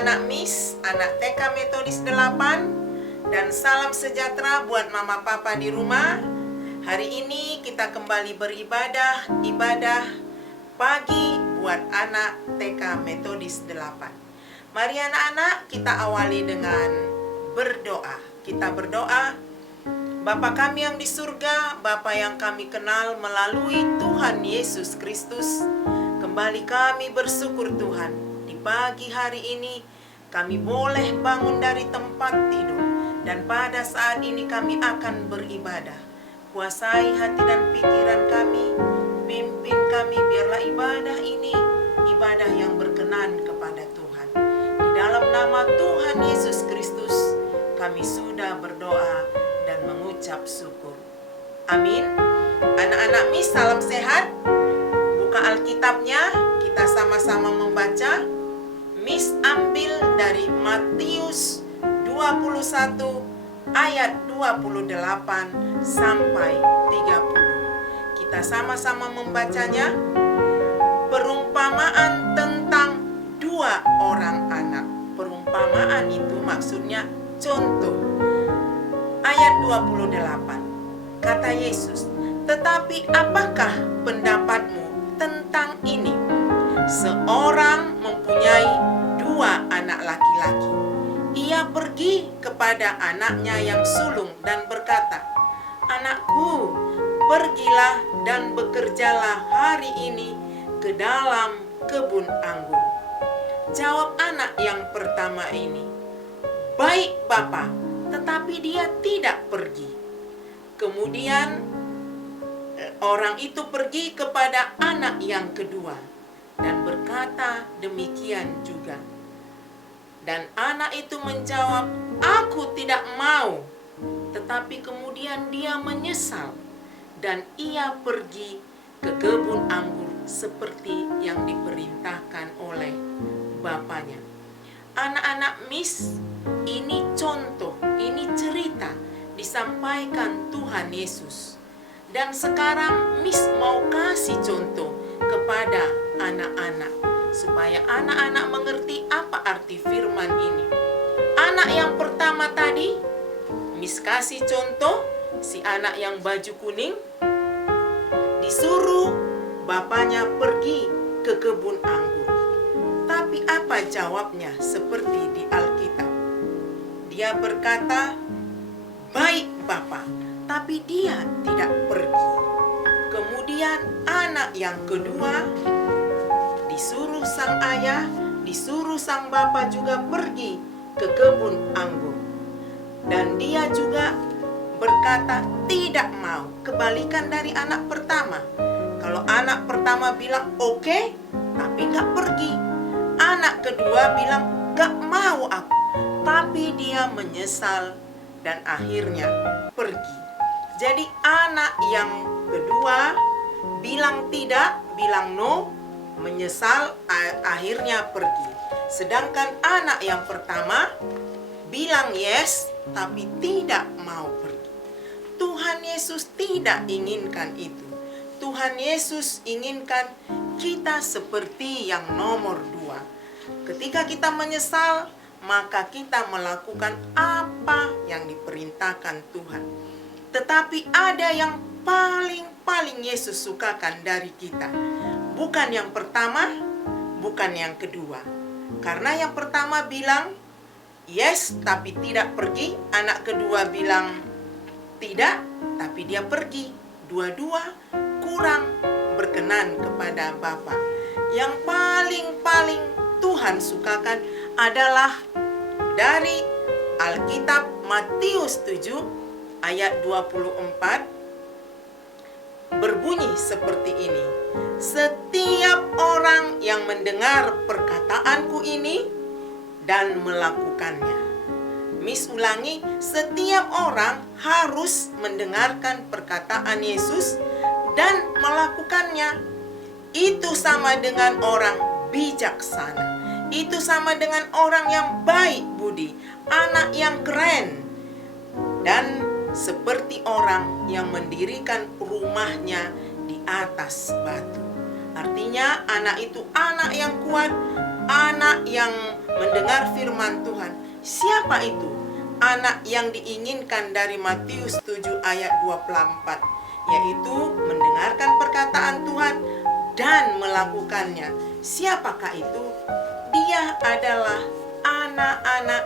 anak-anak Miss, anak TK Metodis 8, dan salam sejahtera buat mama papa di rumah. Hari ini kita kembali beribadah, ibadah pagi buat anak TK Metodis 8. Mari anak-anak, kita awali dengan berdoa. Kita berdoa. Bapa kami yang di surga, Bapa yang kami kenal melalui Tuhan Yesus Kristus, kembali kami bersyukur Tuhan. Di pagi hari ini kami boleh bangun dari tempat tidur, dan pada saat ini kami akan beribadah. Kuasai hati dan pikiran kami, pimpin kami biarlah ibadah ini ibadah yang berkenan kepada Tuhan. Di dalam nama Tuhan Yesus Kristus kami sudah berdoa dan mengucap syukur. Amin. Anak-anak Miss, salam sehat. Buka Alkitabnya, kita sama-sama membaca. Miss ambil dari Matius 21 ayat 28 sampai 30. Kita sama-sama membacanya. Perumpamaan tentang dua orang anak. Perumpamaan itu maksudnya contoh. Ayat 28. Kata Yesus, "Tetapi apakah pendapatmu tentang ini? Seorang mempunyai dua anak laki-laki. Ia pergi kepada anaknya yang sulung dan berkata, 'Anakku, pergilah dan bekerjalah hari ini ke dalam kebun anggur.' Jawab anak yang pertama ini, 'Baik, Bapa,' tetapi dia tidak pergi. Kemudian orang itu pergi kepada anak yang kedua dan berkata demikian juga. Dan anak itu menjawab, 'Aku tidak mau.' Tetapi kemudian dia menyesal dan ia pergi ke kebun anggur seperti yang diperintahkan oleh bapaknya." Anak-anak Miss, ini contoh, ini cerita disampaikan Tuhan Yesus. Dan sekarang Miss mau kasih contoh kepada anak-anak supaya anak-anak mengerti apa arti firman ini. Anak yang pertama tadi, Miss kasih contoh, si anak yang baju kuning disuruh bapaknya pergi ke kebun anggur. Tapi apa jawabnya seperti di Alkitab? Dia berkata, 'Baik, Bapa,' tapi dia tidak pergi. Kemudian anak yang kedua disuruh sang ayah, disuruh sang bapa juga pergi ke kebun anggur. Dan dia juga berkata tidak mau. Kebalikan dari anak pertama. Kalau anak pertama bilang oke, tapi gak pergi. Anak kedua bilang gak mau aku, tapi dia menyesal dan akhirnya pergi. Jadi anak yang kedua bilang tidak, bilang no, menyesal, akhirnya pergi. Sedangkan anak yang pertama bilang yes, tapi tidak mau pergi. Tuhan Yesus tidak inginkan itu. Tuhan Yesus inginkan kita seperti yang nomor 2. Ketika kita menyesal, maka kita melakukan apa yang diperintahkan Tuhan. Tetapi ada yang paling Yesus sukakan dari kita. Bukan yang pertama, bukan yang kedua. Karena yang pertama bilang yes, tapi tidak pergi. Anak kedua bilang tidak, tapi dia pergi. Dua-dua kurang berkenan kepada Bapa. Yang paling Tuhan sukakan adalah dari Alkitab Matius 7 ayat 24 berbunyi seperti ini. "Setiap orang yang mendengar perkataanku ini dan melakukannya." Miss ulangi, setiap orang harus mendengarkan perkataan Yesus dan melakukannya. Itu sama dengan orang bijaksana. Itu sama dengan orang yang baik budi, anak yang keren. Dan seperti orang yang mendirikan rumahnya di atas batu. Artinya anak itu anak yang kuat, anak yang mendengar firman Tuhan. Siapa itu anak yang diinginkan dari Matius 7 ayat 24? Yaitu mendengarkan perkataan Tuhan dan melakukannya. Siapakah itu? Dia adalah anak-anak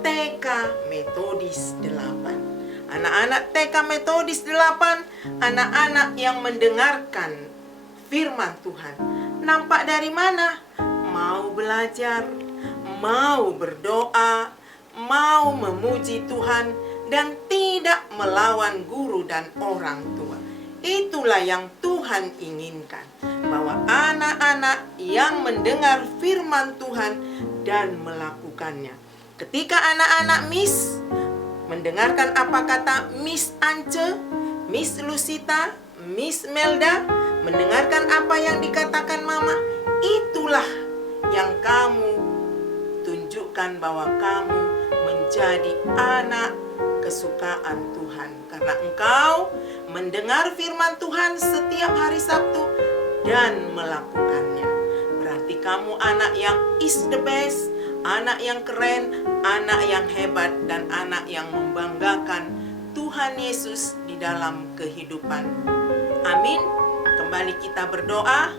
TK Metodis 8. Anak-anak TK Metodis 8, anak-anak yang mendengarkan firman Tuhan. Nampak dari mana? Mau belajar, mau berdoa, mau memuji Tuhan, dan tidak melawan guru dan orang tua. Itulah yang Tuhan inginkan, bahwa anak-anak yang mendengar firman Tuhan dan melakukannya. Ketika anak-anak mendengarkan apa kata Miss Ance, Miss Lucita, Miss Melda, mendengarkan apa yang dikatakan Mama, itulah yang kamu tunjukkan bahwa kamu menjadi anak kesukaan Tuhan. Karena engkau mendengar firman Tuhan setiap hari Sabtu dan melakukannya. Berarti kamu anak yang is the best, anak yang keren, anak yang hebat, dan anak yang membanggakan Tuhan Yesus di dalam kehidupan. Amin. Kembali kita berdoa.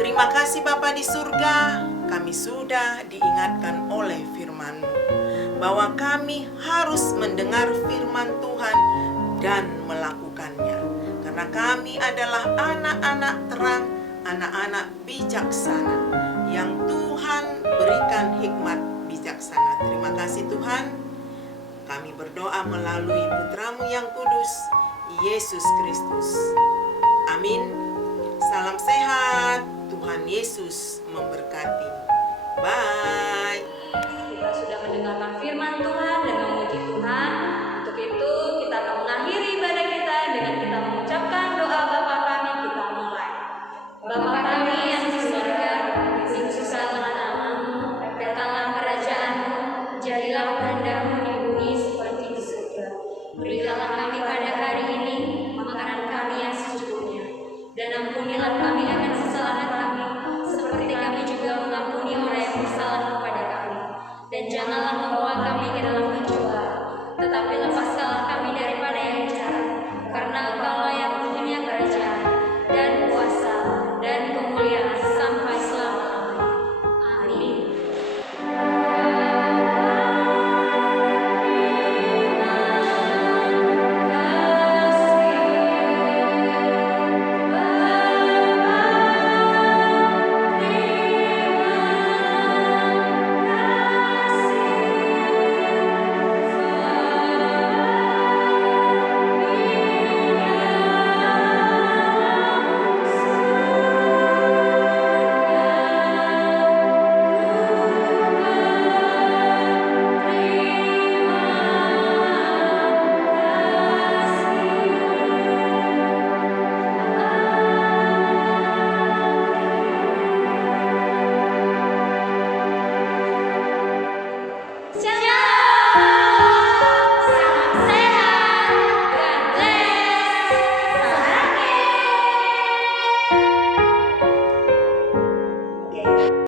Terima kasih Bapa di surga, kami sudah diingatkan oleh firman-Mu bahwa kami harus mendengar firman Tuhan dan melakukannya. Karena kami adalah anak-anak terang, anak-anak bijaksana yang Tuhan berikan hikmat bijaksana. Terima kasih Tuhan. Kami berdoa melalui Putra-Mu yang kudus, Yesus Kristus. Amin. Salam sehat. Tuhan Yesus memberkati. Bye.